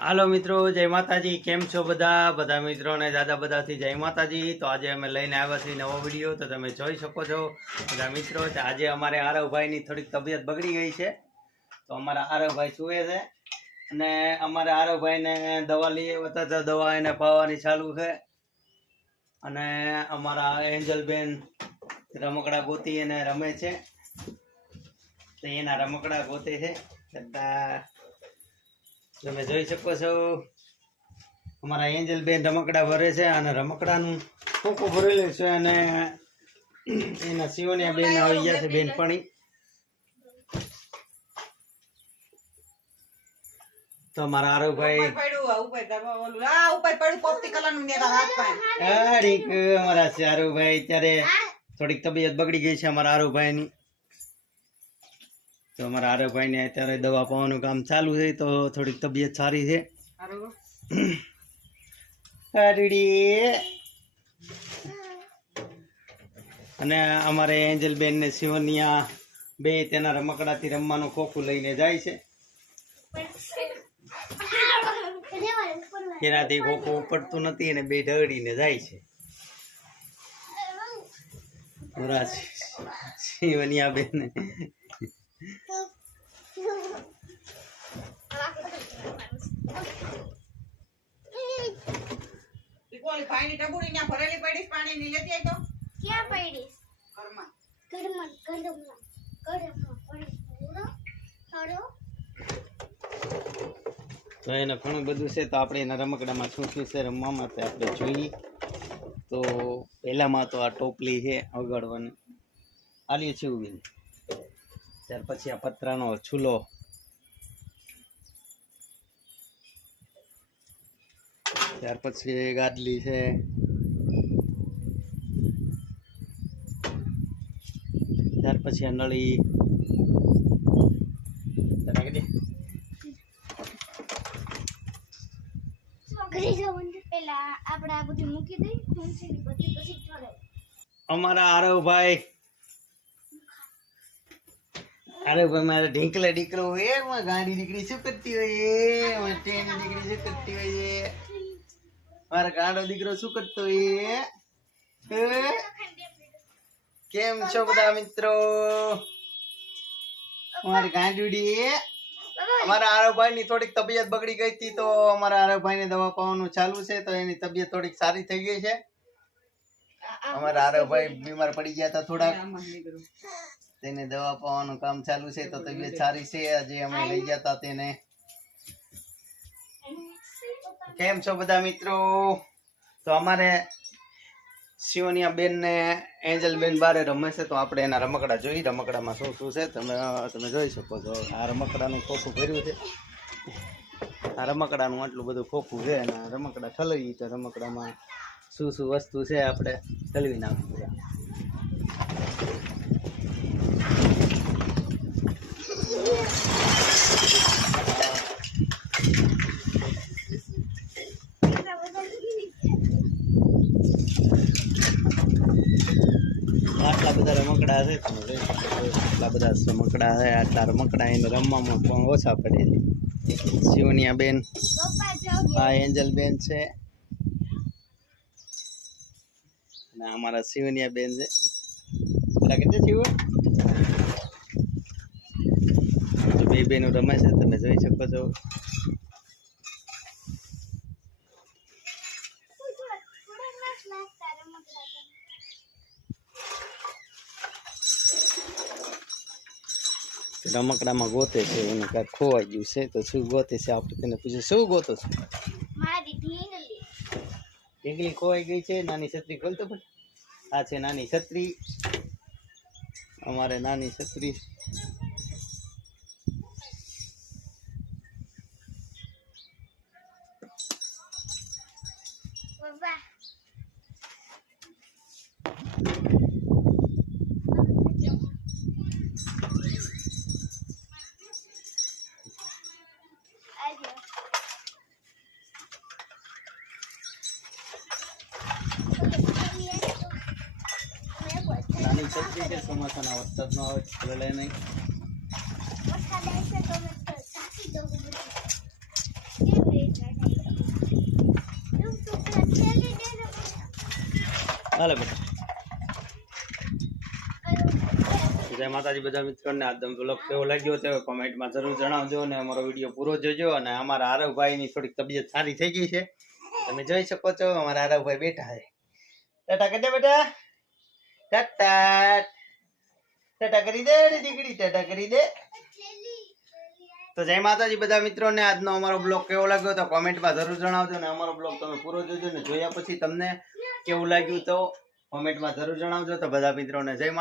હાલો મિત્રો, જય માતાજી। કેમ છો બધા મિત્રોને દાદા બધાથી જય માતાજી। તો આજે અમે લઈને આવ્યા છીએ નવો વિડીયો। તો તમે જોઈ શકો છો બધા મિત્રો, આજે અમારે આરવભાઈની થોડીક તબિયત બગડી ગઈ છે। તો અમારા આરવભાઈ સુવે છે અને અમારા આરવભાઈને દવા લઈ આવ્યા હતા। દવા એને પાવાની ચાલુ છે અને અમારા એન્જલબેન રમકડા ગોતી એને રમે છે। તો એના રમકડા ગોતે છે। તમે જોઈ શકો છો અમારા એન્જલ બેન રમકડા ભરે છે અને રમકડાનું ખોખું ભરેલું છે અને એના શિવનિયા બેન આવી ગયા છે બેનપણી। તો મારા આરવભાઈ અમારા આરવભાઈ અત્યારે થોડીક તબિયત બગડી ગઈ છે અમારા આરવભાઈની। તો અમારા આરવભાઈને અત્યારે દવા પાવાનું કામ ચાલુ છે। તો થોડીક તબિયત સારી છે। અને અમારે એન્જલબેન ને શિવનિયા બે તેના રમકડાથી રમવાનું ખોખું લઈને જાય છે। એનાથી ખોખું ઉપડતું નથી અને બે ઢળીને જાય છે। શિવનિયા બેન તો એને ઘણું બધું છે। તો આપણે એના રમકડામાં શું શું છે રમવામાં તે આપણે જોઈએ। તો પહેલામાં તો આ ટોપલી છે વગાડવાની, આલી છે ઉભી। ત્યાર પછી આ પતરાનો ચૂલો, ત્યાર પછી ગાદલી છે, ત્યાર પછી આ નળી, અમારા આરવભાઈ મારે ઢીંકલે ઢીકલો હોય એમાં ગાડી દીકરી શું કરતી હોય, એમાં ટ્રેન દીકરી શું કરતી હોય, મારા ગાડો દીકરો શું કરતો હોય। કેમ છો બધા મિત્રો? મારી ગાંડુડી અમારા આરવભાઈ ની થોડીક તબિયત બગડી ગઈ હતી। તો અમારા આરવભાઈ ને દવા પાવાનું ચાલુ છે। તો એની તબિયત થોડીક સારી થઈ ગઈ છે। અમારા આરવભાઈ બીમાર પડી ગયા હતા થોડાક, તેને દવા પાવાનું કામ ચાલુ છે। તો તબિયત સારી છે। આજે અમે લઈ ગયા હતા તેને। કેમ છો બધા મિત્રો? તો અમારે શિવનિયા બેન ને એન્જલ બેન બારે રમે છે। તો આપણે એના રમકડા જોઈ, રમકડામાં શું શું છે તમે જોઈ શકો છો। આ રમકડાનું ખોખું ભર્યું છે। આ રમકડાનું આટલું બધું ખોખું છે અને રમકડા ઠલવી, તો રમકડામાં શું શું વસ્તુ છે આપણે ઠલવી નાખવું। આટલા બધા રમકડા છે, તમે જોઈ શકો છો। આટલા બધા રમકડા છે। આટલા રમકડા એને રમવામાં પણ ઓછા પડે છે। શિવનિયા બેન, આ એન્જલ બેન છે અને અમારા શિવનિયા બેન છે। કેટલા શિવ બે બેનો રમે છે, તમે જોઈ શકો છો। રમકડામાં ગોતે છે, એને કાંઈક ખોવાઈ ગયું છે। તો શું ગોતે છે આપણે તેને પૂછે, શું ગોતો છો? ઢીંગલી ખોવાઈ ગઈ છે। નાની છત્રી ખોલતો પણ આ છે નાની છત્રી, અમારે નાની છત્રી। નાની છત્રી કે ચોમાસાના વરસાદ નો આવે ચલે નહીં। હાલે બેટા. જય માતાજી બધા મિત્રોને. આજનો બ્લોગ કેવો લાગ્યો તે કોમેન્ટમાં જરૂર જણાવજો અને અમારો વિડીયો પૂરો જોજો. અને અમારા આરવભાઈની થોડીક તબિયત સારી થઈ ગઈ છે, તમે જોઈ શકો છો. અમારા આરવભાઈ બેઠા છે. ટાટા કરી દે બેટા, ટાટા ટાટા કરી દે દીકરી, ટાટા કરી દે. તો જય માતાજી બધા મિત્રોને. આજનો અમારો બ્લોગ કેવો લાગ્યો તો કોમેન્ટમાં જરૂર જણાવજો. અને અમારો બ્લોગ તમે પૂરો જોજો ને જોયા પછી તમને કેવું લાગ્યું તો કોમેન્ટમાં જરૂર જણાવજો. તો બધા મિત્રોને જય માતા.